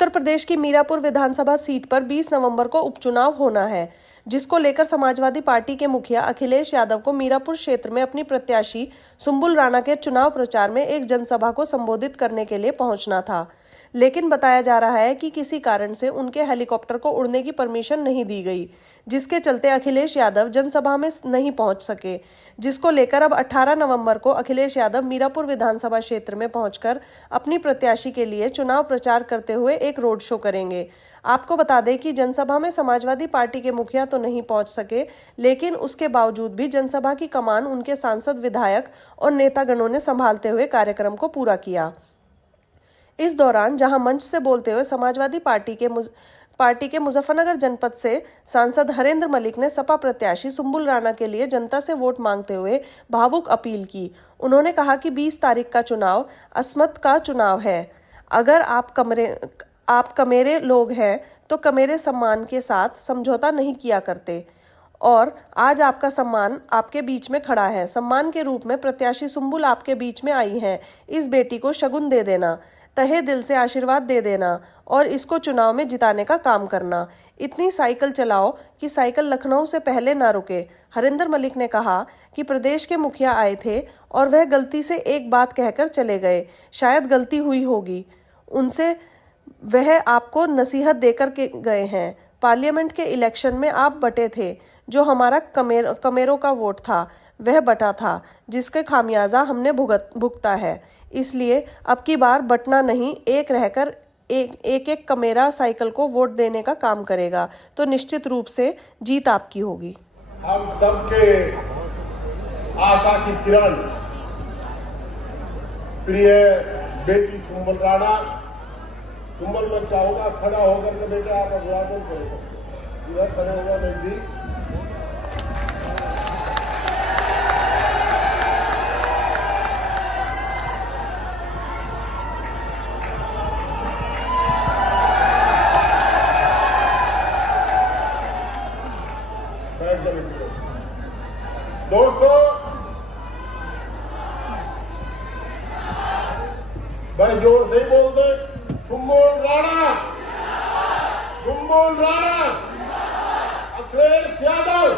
उत्तर प्रदेश की मीरापुर विधानसभा सीट पर 20 नवंबर को उपचुनाव होना है, जिसको लेकर समाजवादी पार्टी के मुखिया अखिलेश यादव को मीरापुर क्षेत्र में अपनी प्रत्याशी सुंबुल राणा के चुनाव प्रचार में एक जनसभा को संबोधित करने के लिए पहुंचना था। लेकिन बताया जा रहा है कि किसी कारण से उनके हेलीकॉप्टर को उड़ने की परमिशन नहीं दी गई, जिसके चलते अखिलेश यादव जनसभा में नहीं पहुंच सके, जिसको लेकर अब 18 नवंबर को अखिलेश यादव मीरापुर विधानसभा क्षेत्र में पहुंचकर अपनी प्रत्याशी के लिए चुनाव प्रचार करते हुए एक रोड शो करेंगे। आपको बता दें कि जनसभा में समाजवादी पार्टी के मुखिया तो नहीं पहुंच सके, लेकिन उसके बावजूद भी जनसभा की कमान उनके सांसद, विधायक और नेतागणों ने संभालते हुए कार्यक्रम को पूरा किया। इस दौरान जहां मंच से बोलते हुए समाजवादी पार्टी के मुजफ्फरनगर जनपद से सांसद हरेंद्र मलिक ने सपा प्रत्याशी सुंबुल राणा के लिए जनता से वोट मांगते हुए भावुक अपील की। उन्होंने कहा कि 20 तारीख का चुनाव अस्मत का चुनाव है। अगर आप कमेरे लोग हैं तो कमेरे सम्मान के साथ समझौता नहीं किया करते, और आज आपका सम्मान आपके बीच में खड़ा है। सम्मान के रूप में प्रत्याशी सुंबुल आपके बीच में आई है। इस बेटी को शगुन दे देना, तहे दिल से आशीर्वाद दे देना और इसको चुनाव में जिताने का काम करना। इतनी साइकिल चलाओ कि साइकिल लखनऊ से पहले ना रुके। हरेंद्र मलिक ने कहा कि प्रदेश के मुखिया आए थे और वह गलती से एक बात कहकर चले गए। शायद गलती हुई होगी उनसे, वह आपको नसीहत देकर के गए हैं। पार्लियामेंट के इलेक्शन में आप बटे थे, जो हमारा कमेरों का वोट था वह बटा था, जिसके खामियाजा हमने भुगता है। इसलिए अब की बार बटना नहीं, एक रहकर एक कमेरा साइकिल को वोट देने का काम करेगा तो निश्चित रूप से जीत आपकी होगी। हम सबके आशा की किरण प्रिय बेटी सुंबुल राणा। सुंबुल, मैं चाहूंगा खड़ा होकर के बेटे आप अभिवादन करेंगे। इधर खड़े होगा बेटी। दोस्तों, भाई जोर से ही बोल दे, सुंबुल राणा, सुंबुल राणा, अखिलेश यादव,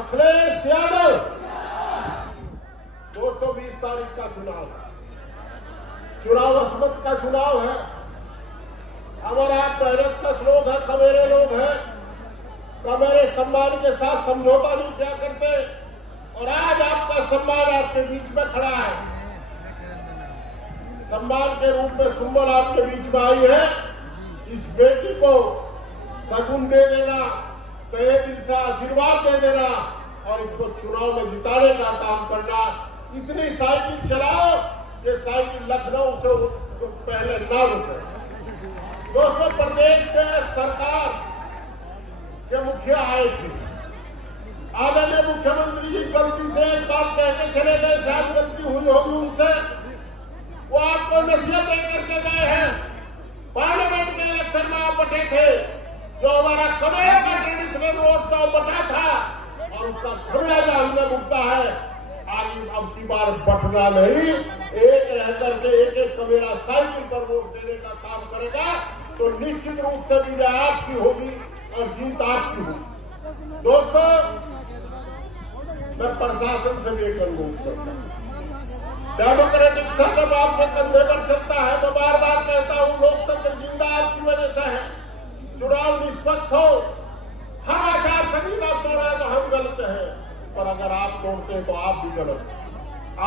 अखिलेश यादव। दोस्तों, 20 तारीख का चुनाव अस्मत का चुनाव है। हमारा पैरत का लोग है, कमेरे लोग हैं, कमेरे सम्मान के साथ समझौता नहीं किया करते, और आज आपका सम्मान आपके बीच में खड़ा है। सम्मान के रूप में सुंबुल आपके बीच में आई है। इस बेटी को शगुन दे देना, तहे दिल से आशीर्वाद दे देना और इसको चुनाव में जिताने का काम करना। इतनी साइकिल चलाओ कि साइकिल लखनऊ से पहले ना रुके। दोस्तों, प्रदेश के सरकार के मुखिया आए थे। आदरणीय मुख्यमंत्री जी गलती से एक बात कहकर चले गए, शायद गलती हुई होगी उनसे। वो आपको नसीहत देकर के गए हैं। पार्लियामेंट के इलेक्शन में आप बटे थे, जो हमारा कमेरा का ट्रेडिशनल वोट का बटा था, और उसका खामियाजा हमने भुगता है। आज अब की बार बटना नहीं, एक रह करके एक कमेरा साइकिल पर वोट देने का काम करेगा तो निश्चित रूप से विजय आपकी होगी और जीत आपकी होगी। दोस्तों, मैं प्रशासन से भी एक अनुरोध करता हूं। डेमोक्रेटिक सिस्टम आपके कंधे पर चलता है। मैं बार बार कहता हूं, लोकतंत्र जिंदा आपकी वजह से है। चुनाव निष्पक्ष हो। हम आचार संहिता तोड़े तो हम गलत हैं, और अगर आप तोड़ते हैं तो आप भी गलत हैं।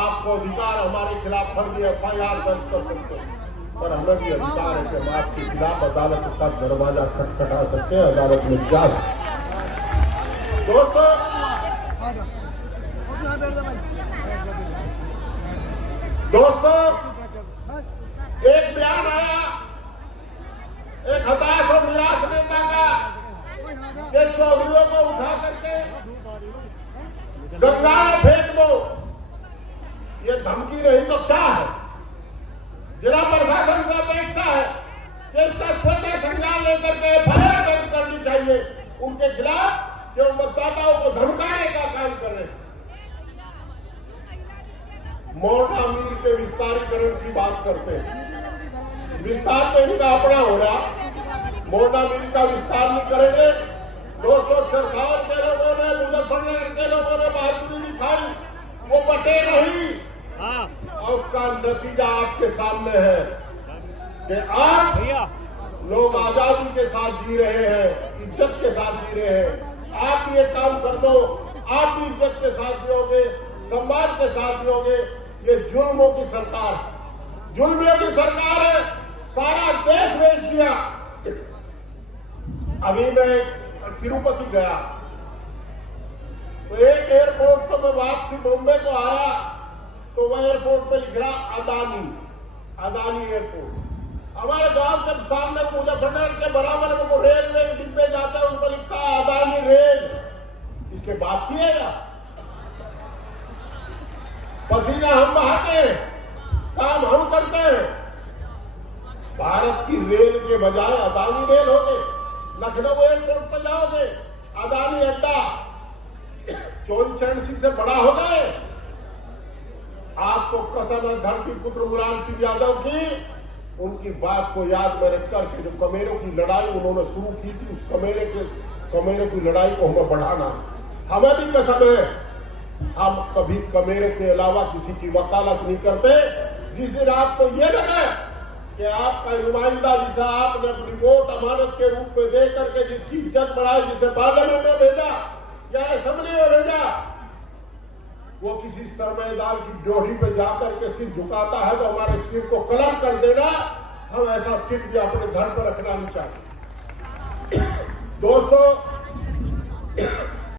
आपको अधिकार हमारे खिलाफ फर्जी FIR दर्ज कर सकते हैं, पर हमें भी अधिकार है कि हम आपके खिलाफ अदालत का दरवाजा खटखटा सकते हैं, अदालत में जा सकते हैं। दोस्तों, एक बयान आया एक हताश और निराश नेता का कि चौधरीयों को उठा करके गंगा में फेंक दो। ये धमकी नहीं तो क्या है? जिला प्रशासन से अपेक्षा है कि इसका स्वतः संज्ञान लेकर के FIR दर्ज करनी चाहिए उनके खिलाफ, जो मतदाताओं को धमकाने का काम कर रहे हैं। मोटा मील के विस्तारीकरण की बात करते हैं। विस्तार तो इनका अपना हो रहा, मोटा मिल का विस्तार नहीं करेंगे। 247 के लोगों ने, मुजफ्फरनगर के लोगों ने बहादुरी दिखाई, वो बटे नहीं। और उसका नतीजा आपके सामने है कि आज लोग आजादी के साथ जी रहे हैं, इज्जत के साथ जी रहे हैं। आप ये काम कर दो, आप भी इज्जत के साथ जियोगे, सम्मान के जियोगे। ये जुल्मों की सरकार, जुल्मियों की सरकार है, सारा देश बेच दिया। अभी मैं तिरुपति गया तो एक एयरपोर्ट पर मैं वापसी बॉम्बे को आया तो वह एयरपोर्ट पर लिख रहा अदानी एयरपोर्ट। हमारे गांव के सामने मुजफ्फरनगर के बराबर में वो रेलवे डिब्बे जाता है, उन पर लिखा अदानी रेल। इसके बात किएगा, पसीना हम बहाते हैं, काम हम करते हैं। भारत की रेल के बजाय अदानी रेल हो गए। लखनऊ एयरपोर्ट पर जाओगे, अदानी अड्डा चोरी चरण सिंह से बड़ा हो गए। आपको कसम है धरती पुत्र मुलायम सिंह यादव की, उनकी बात को याद में रख करके जो कमेरों की लड़ाई उन्होंने शुरू की थी, उस कमेरों की लड़ाई को हमें बढ़ाना। हमें भी कसम है, हम कभी कमेरे के अलावा किसी की वकालत नहीं करते। जिस दिन आपको ये लगे कि आपका नुमाइंदा जिसे आपने अपनी वोट अमानत के रूप में दे करके जिसकी इज्जत बढ़ाई, जिसे पार्लियामेंट में भेजा या असेंबली में भेजा, वो किसी सरमाएदार की ड्योढ़ी पे जाकर के सिर झुकाता है तो हमारे सिर को कलम कर देना। हम ऐसा सिर भी अपने घर पर रखना नहीं चाहते। दोस्तों,